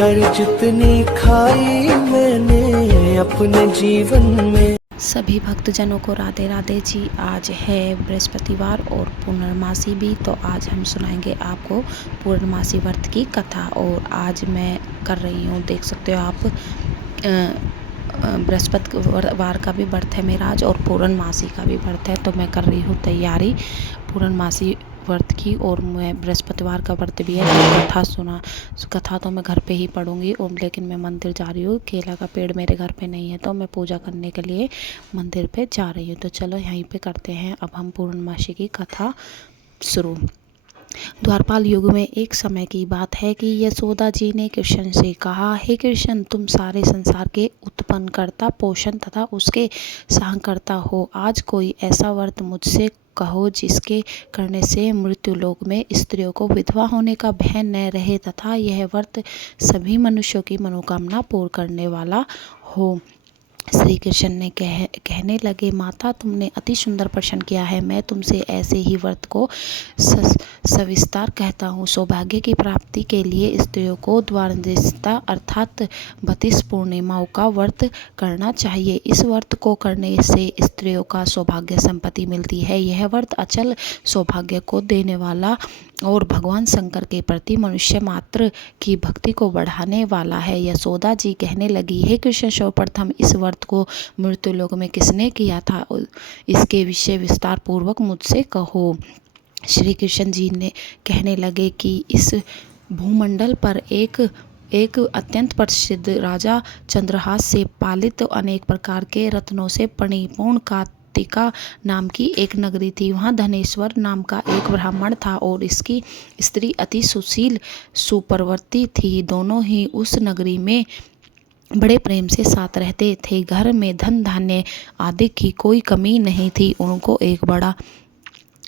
कर जितनी खाई मैंने अपने जीवन में। सभी भक्तजनों को राधे राधे जी। आज है बृहस्पतिवार और पूर्णमासी भी, तो आज हम सुनाएंगे आपको पूर्णमासी व्रत की कथा। और आज मैं कर रही हूँ, देख सकते हो आप, बृहस्पतिवार का भी व्रत है मेरा आज और पूर्णमासी का भी व्रत है। तो मैं कर रही हूँ तैयारी पूर्णमासी व्रत की, और मैं बृहस्पतिवार का व्रत भी है। तो कथा तो मैं घर पे ही पढ़ूंगी, और लेकिन मैं मंदिर जा रही हूँ। केला का पेड़ मेरे घर पे नहीं है, तो मैं पूजा करने के लिए मंदिर पे जा रही हूँ। तो चलो यहीं पे करते हैं अब हम पूर्णमासी की कथा शुरू। द्वारपाल युग में एक समय की बात है कि यशोदा जी ने कृष्ण से कहा, हे कृष्ण, तुम सारे संसार के उत्पन्न करता, पोषण तथा उसके सहनकर्ता हो। आज कोई ऐसा व्रत मुझसे कहो जिसके करने से मृत्यु लोक में स्त्रियों को विधवा होने का भय न रहे, तथा यह व्रत सभी मनुष्यों की मनोकामना पूर्ण करने वाला हो। श्री कृष्ण ने कहने लगे, माता, तुमने अति सुंदर प्रश्न किया है। मैं तुमसे ऐसे ही व्रत को सविस्तार कहता हूँ। सौभाग्य की प्राप्ति के लिए स्त्रियों को द्वादशिता अर्थात 32 पूर्णिमाओं का व्रत करना चाहिए। इस व्रत को करने से स्त्रियों का सौभाग्य संपत्ति मिलती है। यह व्रत अचल सौभाग्य को देने वाला और भगवान शंकर के प्रति मनुष्य मात्र की भक्ति को बढ़ाने वाला है। यशोदा जी कहने लगी, हे कृष्ण, सर्वप्रथम इस व्रत को मृत्युलोक में किसने किया था, इसके विषय विस्तार पूर्वक मुझसे कहो। श्री कृष्ण जी ने कहने लगे कि इस भूमंडल पर एक अत्यंत प्रसिद्ध राजा चंद्रहास से पालित अनेक प्रकार के रत्नों से परिपूर्ण कार्तिका नाम की एक नगरी थी। वहाँ धनेश्वर नाम का एक ब्राह्मण था और इसकी स्त्री अति सुशील सुप्रवृत्ति थी। दोनों ही उस नगरी में बड़े प्रेम से साथ रहते थे। घर में धन धान्य आदि की कोई कमी नहीं थी। उनको एक बड़ा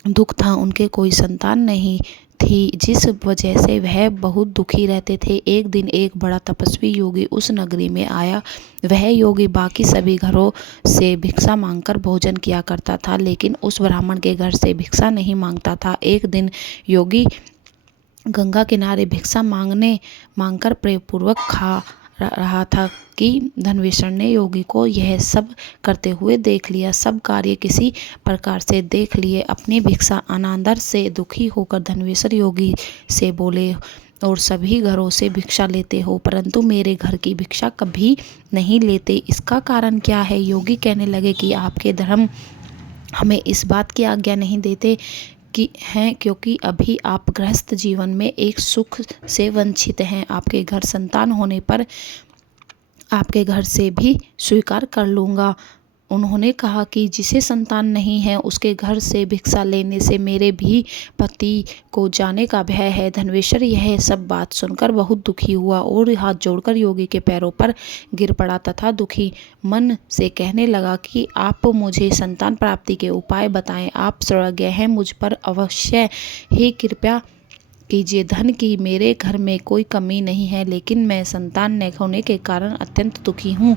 दुख था, उनके कोई संतान नहीं थी, जिस वजह से वह बहुत दुखी रहते थे। एक दिन एक बड़ा तपस्वी योगी उस नगरी में आया। वह योगी बाकी सभी घरों से भिक्षा मांगकर भोजन किया करता था, लेकिन उस ब्राह्मण के घर से भिक्षा नहीं मांगता था। एक दिन योगी गंगा किनारे भिक्षा मांगकर प्रेमपूर्वक खा रहा था कि धनवेश्वर ने योगी को यह सब करते हुए देख लिया। सब कार्य किसी प्रकार से देख लिए अपनी भिक्षा अनादर से दुखी होकर धनवेश्वर योगी से बोले, और सभी घरों से भिक्षा लेते हो, परंतु मेरे घर की भिक्षा कभी नहीं लेते, इसका कारण क्या है? योगी कहने लगे कि आपके धर्म हमें इस बात की आज्ञा नहीं देते क्योंकि अभी आप गृहस्थ जीवन में एक सुख से वंचित हैं। आपके घर संतान होने पर आपके घर से भी स्वीकार कर लूँगा। उन्होंने कहा कि जिसे संतान नहीं है उसके घर से भिक्षा लेने से मेरे भी पति को जाने का भय है। धनवेश्वर यह सब बात सुनकर बहुत दुखी हुआ और हाथ जोड़कर योगी के पैरों पर गिर पड़ा तथा दुखी मन से कहने लगा कि आप मुझे संतान प्राप्ति के उपाय बताएं। आप सर्वज्ञ हैं, मुझ पर अवश्य ही कृपा कीजिए। धन की मेरे घर में कोई कमी नहीं है, लेकिन मैं संतान न होने के कारण अत्यंत दुखी हूँ।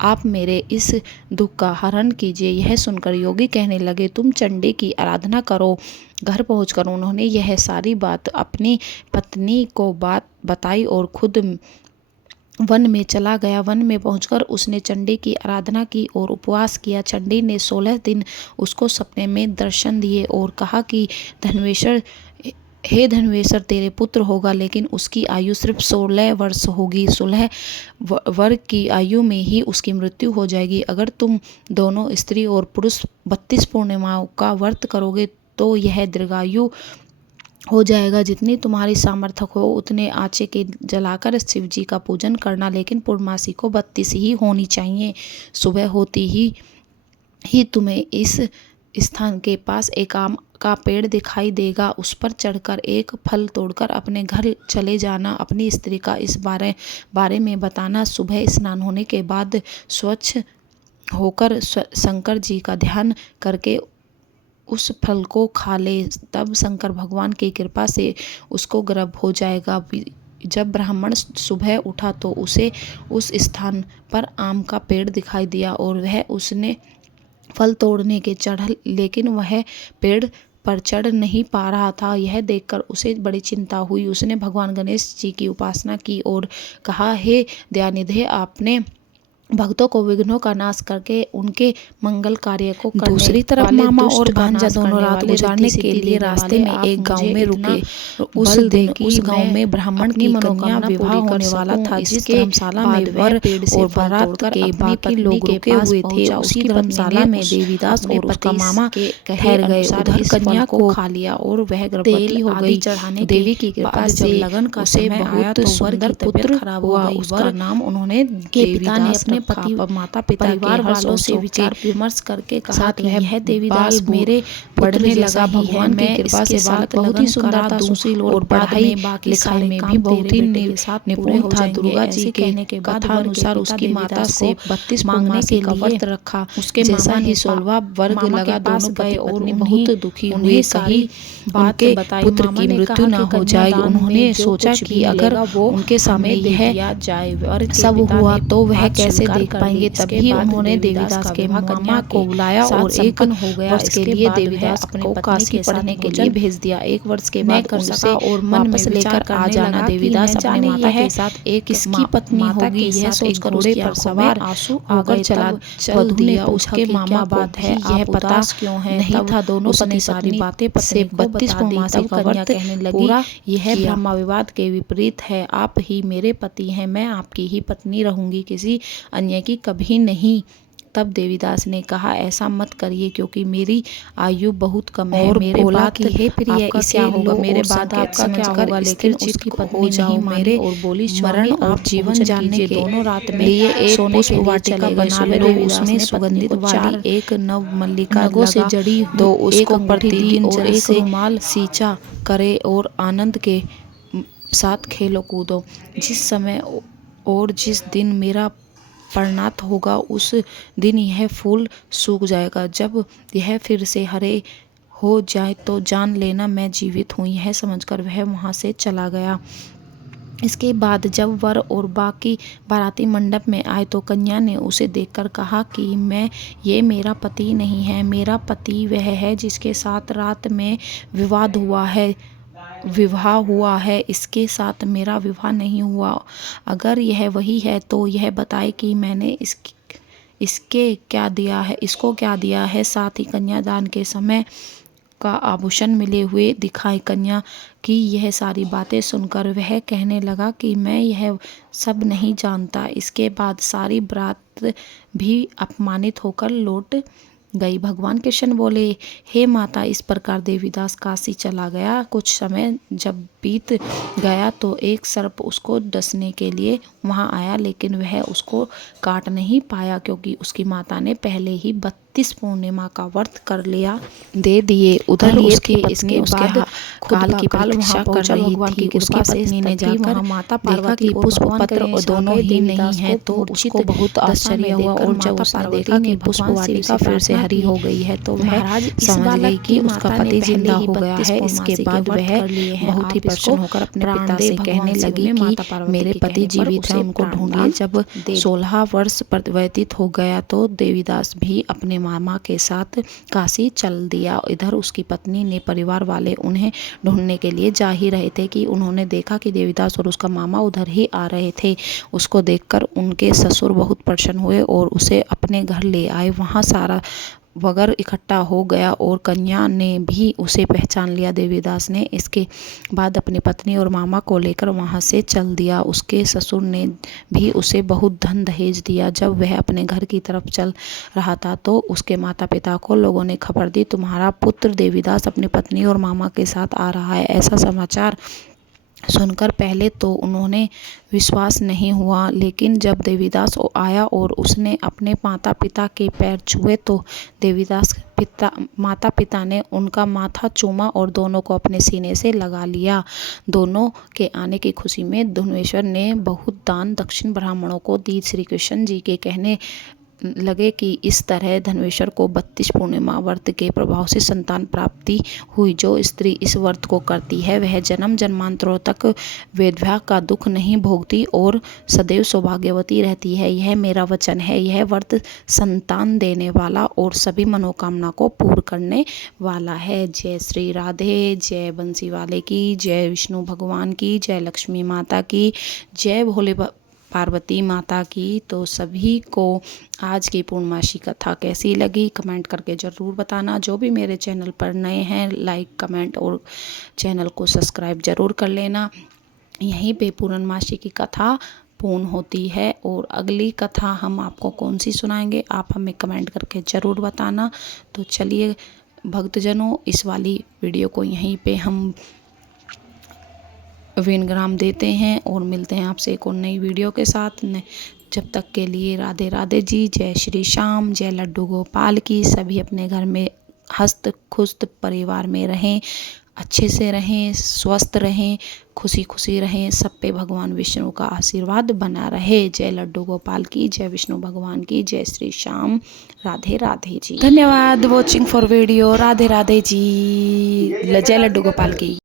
आप मेरे इस दुख का हरण कीजिए। यह सुनकर योगी कहने लगे, तुम चंडी की आराधना करो। घर पहुंचकर उन्होंने यह सारी बात अपनी पत्नी को बताई और खुद वन में चला गया। वन में पहुंचकर उसने चंडी की आराधना की और उपवास किया। चंडी ने 16 दिन उसको सपने में दर्शन दिए और कहा कि हे धनवेश्वर, तेरे पुत्र होगा, लेकिन उसकी आयु सिर्फ 16 वर्ष होगी। 16 वर्ष की आयु में ही उसकी मृत्यु हो जाएगी। अगर तुम दोनों स्त्री और पुरुष 32 पूर्णिमाओं का व्रत करोगे तो यह दीर्घायु हो जाएगा। जितनी तुम्हारी सामर्थ्य हो उतने आचे के जलाकर शिव जी का पूजन करना, लेकिन पूर्णमासी को 32 ही होनी चाहिए। सुबह होती ही तुम्हें इस स्थान के पास एक आम का पेड़ दिखाई देगा। उस पर चढ़कर एक फल तोड़कर अपने घर चले जाना। अपनी स्त्री का इस बारे में बताना। सुबह स्नान होने के बाद स्वच्छ होकर शंकर जी का ध्यान करके उस फल को खा ले, तब शंकर भगवान की कृपा से उसको गर्भ हो जाएगा। जब ब्राह्मण सुबह उठा तो उसे उस स्थान पर आम का पेड़ दिखाई दिया और वह उसने फल तोड़ने के चढ़ा, लेकिन वह पेड़ पर चढ़ नहीं पा रहा था। यह देखकर उसे बड़ी चिंता हुई। उसने भगवान गणेश जी की उपासना की और कहा, हे दयानिधे, आपने भक्तों को विघ्नों का नाश करके उनके मंगल कार्य को करने दूसरी तरफ वाले मामा दुष्ट और का भांजा नाश दोनों करने रात वाले, गुजारने रिद्धि के सिद्धि लिए देने रास्ते वाले, में आप एक गांव मुझे में इतना रुके। उस बल दिन दें उस कि गांव मैं में ब्राह्मण अपनी की मनोकामना कन्या विवाह पूरी कर होने वाला सकूं। था। जिस इसके धर्मशाला में बाद वह वह पेड़ से और फल बारात तोड़कर के अपनी बाकी पत्नी लोग के रुके पास हुए थे। पहुंचा। उसी उसकी पत्नी धर्मशाला ने में देवीदास अपने और उसका पति मामा के कहे ठहर गए। अनुसार उधर इस कन्या फल को को खा लिया और वह गर्भवती तेल हो आदि गई। चढ़ाने देवी के की कृपा बाद से जब लगन का उसे समय आया बहुत तो वर सुंदर की तबीयत पुत्र खराब हुआ। हो गई। उसका वर नाम उन्होंने के पिता ने देवीदास अपने रखा। माता पिता परिवार के हर्ष वालों और से शोक विचार के विमर्श करके कहा साथ कि वह यह देवीदास बाल मेरे बढ़ने पुत्र लगा। जैसा ही है। भगवान की मैं कृपा इसके से साथ बालक बहुत ही लगन सुंदरता, करा दूं सुशील और और बाद पढ़ाई में बाकी लिखाई सारे में भी काम बहुत तेरे ही बेटे के साथ पूरे निपुण हो था। जाएंगे। दुर्गा जी ऐसे के कहने के बाद कथा वर के अनुसार पिता उसकी माता देवीदास से को 32 मांगने पूर्णमासी के का लिए व्रत रखा। उसके जैसा मामा ही ने 16वां वर्ग मामा के लगा, पास दोनों गए पति और पत्नी बहुत दुखी उन्हें हुए। सारी कहीं बात उनके बताई। पुत्र मामा की ने मृत्यु कहा न कि हो जाए। कन्यादान उन्होंने में जो सोचा कुछ कि भी अगर मिलेगा वो उनके सामने हमें दे यह दिया जाए। वर के सब पिता हुआ ने तो वह बात कैसे स्वीकार देख कर ली। पाएंगे। इसके तभी बाद उन्होंने देवीदास देवीदास का के विवाह मामा कन्या को के बुलाया साथ और एक संपन्न हो गया। वर्ष के इसके लिए बाद वह देवीदास अपनी को पत्नी काशी के साथ पढ़ने के लिए भोजन भेज दिया। एक वर्ष के न बाद कर उसे सका और मन में वापस विचार लेकर आ करने जाना। लगा कि देवीदास न अपने जाने माता यह के साथ एक किसकी पत्नी माता होगी। के यह साथ एक सोचकर घोड़े उसकी पर आंखों में सवार आंसू आ होकर गए। चला तब चल वधू ने दिया। पूछा उसके कि मामा क्या को बात भी है, यह आप पता उदास क्यों हैं? नहीं तब था। दोनों उसने पति सारी पत्नी बातें से पत्नी को 32 बता दी। पूर्णमासी तब का कन्या व्रत कहने लगी, पूरा यह किया। ब्रह्म विवाद के विपरीत है। आप ही मेरे पति हैं, मैं आपकी ही पत्नी रहूंगी, किसी अन्य की कभी नहीं। तब देवीदास ने कहा, ऐसा मत करिए क्योंकि मेरी आयु बहुत कम है। और मेरे बोला बात कि हे प्रिय, आपका इसे क्या होगा? लो मेरे और बाद संकेत आपका क्या समझकर होगा? लेकिन स्थिर उसकी चित्त पत्नी हो जाओ। नहीं मानी मेरे और बोली, मरण स्वामी और आप जीवन भोजन जानने कीजिए। के दोनों रात में लिए एक सोने पुष्प के लिए वाटिका चले गए। बना सुबह लो। देवीदास उसमें ने पत्नी सुगंधित को वाली 4 एक नव मल्लिका नगों से लगा जड़ी हुई दो। एक उसको अंगूठी दी प्रतिदिन और जल एक से रुमाल सींचा करे और आनंद के साथ खेलो कूदो। जिस समय और जिस दिन मेरा परिणात होगा उस दिन यह फूल सूख जाएगा। जब यह फिर से हरे हो जाए तो जान लेना मैं जीवित हूँ। यह समझकर वह वहाँ से चला गया। इसके बाद जब वर और बाकी बाराती मंडप में आए तो कन्या ने उसे देखकर कहा कि ये मेरा पति नहीं है। मेरा पति वह है जिसके साथ रात में विवाह हुआ है। इसके साथ मेरा विवाह नहीं हुआ। अगर यह वही है तो यह बताए कि मैंने इसको क्या दिया है। साथ ही कन्यादान के समय का आभूषण मिले हुए दिखाए। कन्या की यह सारी बातें सुनकर वह कहने लगा कि मैं यह सब नहीं जानता। इसके बाद सारी बारात भी अपमानित होकर लौट गई। भगवान कृष्ण बोले, हे माता, इस प्रकार देवीदास काशी चला गया। कुछ समय जब बीत गया तो एक सर्प उसको डसने के लिए वहां आया, लेकिन वह उसको काट नहीं पाया क्योंकि उसकी माता ने पहले ही 32 पूर्णिमा का व्रत कर लिया दे दिए। उधर उसकी पत्नी उसके काल की प्रतीक्षा कर रही थी। उसकी पत्नी ने जाकर माता पार्वती और पुष्प पत्र दोनों ही नहीं है तो उसको बहुत आश्चर्य हुआ। और जब उसने देखा कि पुष्प वाटिका फिर से हरी हो गई है तो वह समझ गई कि उसका पति जिंदा हो गया है। इसके बाद वह बहुत ही प्रसन्न होकर अपने पिता से कहने लगी कि मेरे पति जीवित हैं, उनको ढूंढिए। जब 16 वर्ष व्यतीत हो गया तो देवीदास भी अपने मामा के साथ काशी चल दिया। इधर उसकी पत्नी ने परिवार वाले उन्हें ढूंढने के लिए जा ही रहे थे कि उन्होंने देखा कि देवीदास और उसका मामा उधर ही आ रहे थे। उसको देखकर उनके ससुर बहुत प्रसन्न हुए और उसे अपने घर ले आए। वहाँ सारा वगर इकट्ठा हो गया और कन्या ने भी उसे पहचान लिया। देवीदास ने इसके बाद अपनी पत्नी और मामा को लेकर वहां से चल दिया। उसके ससुर ने भी उसे बहुत धन दहेज दिया। जब वह अपने घर की तरफ चल रहा था तो उसके माता पिता को लोगों ने खबर दी, तुम्हारा पुत्र देवीदास अपनी पत्नी और मामा के साथ आ रहा है। ऐसा समाचार सुनकर पहले तो उन्होंने विश्वास नहीं हुआ, लेकिन जब देवीदास आया और उसने अपने माता पिता के पैर छुए तो देवीदास माता पिता ने उनका माथा चूमा और दोनों को अपने सीने से लगा लिया। दोनों के आने की खुशी में धुन्वेश्वर ने बहुत दान दक्षिण ब्राह्मणों को दी। श्री कृष्ण जी के कहने लगे कि इस तरह धन्वेश्वर को 32 पूर्णिमा व्रत के प्रभाव से संतान प्राप्ति हुई। जो स्त्री इस व्रत को करती है वह जन्म जन्मांतरों तक वेदव्याह का दुख नहीं भोगती और सदैव सौभाग्यवती रहती है। यह मेरा वचन है। यह व्रत संतान देने वाला और सभी मनोकामना को पूर्ण करने वाला है। जय श्री राधे। जय बंसी वाले की, जय विष्णु भगवान की, जय लक्ष्मी माता की, जय भोले पार्वती माता की। तो सभी को आज की पूर्णमासी कथा कैसी लगी कमेंट करके ज़रूर बताना। जो भी मेरे चैनल पर नए हैं लाइक कमेंट और चैनल को सब्सक्राइब ज़रूर कर लेना। यहीं पे पूर्णमासी की कथा पूर्ण होती है और अगली कथा हम आपको कौन सी सुनाएंगे आप हमें कमेंट करके ज़रूर बताना। तो चलिए भक्तजनों, इस वाली वीडियो को यहीं पे हम विराम देते हैं और मिलते हैं आपसे एक और नई वीडियो के साथ। जब तक के लिए राधे राधे जी। जय श्री श्याम, जय लड्डू गोपाल की। सभी अपने घर में हस्त खुस्त परिवार में रहें, अच्छे से रहें, स्वस्थ रहें, खुशी खुशी रहें। सब पे भगवान विष्णु का आशीर्वाद बना रहे। जय लड्डू गोपाल की, जय विष्णु भगवान की, जय श्री श्याम। राधे राधे जी। धन्यवाद watching for video. Radhe Radhe ji. जय लड्डू गोपाल की।